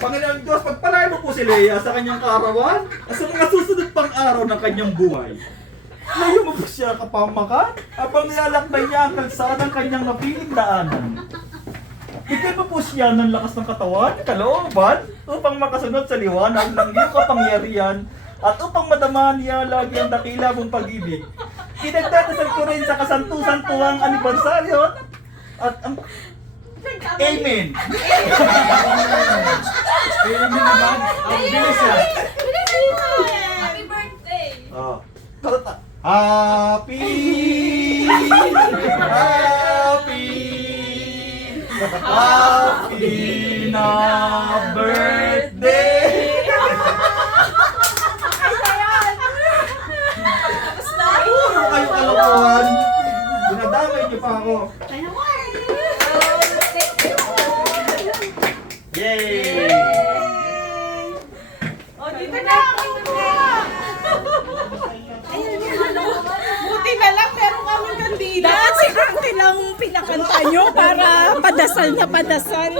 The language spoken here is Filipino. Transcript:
Panginoon Diyos, pagpalain mo po si Leia sa kanyang kaarawan at sa mga susunod pang araw ng kanyang buhay. Layo mo po siya kapamakan habang nilalakbay niya ang kalsada ng kanyang napiling daanan. Bigyan mo po siya ng lakas ng katawan, kalooban, upang makasunod sa liwanag ng iyong kapangyarihan at upang madama niya lagi ang dakila mong pag-ibig. Pinagdadasal ko rin sa kasantu-santuang anibersaryo at ang Amen! Amen naman. Ang bilis siya. Happy birthday! Oh. Happy! Happy na birthday! Puro kayo kalokohan! Dinadamay niyo pa ako! Yay! O, dito na! Buti na lang meron kaming kandida. Dapat si Auntie lang pinakanta nyo para padasal na padasal.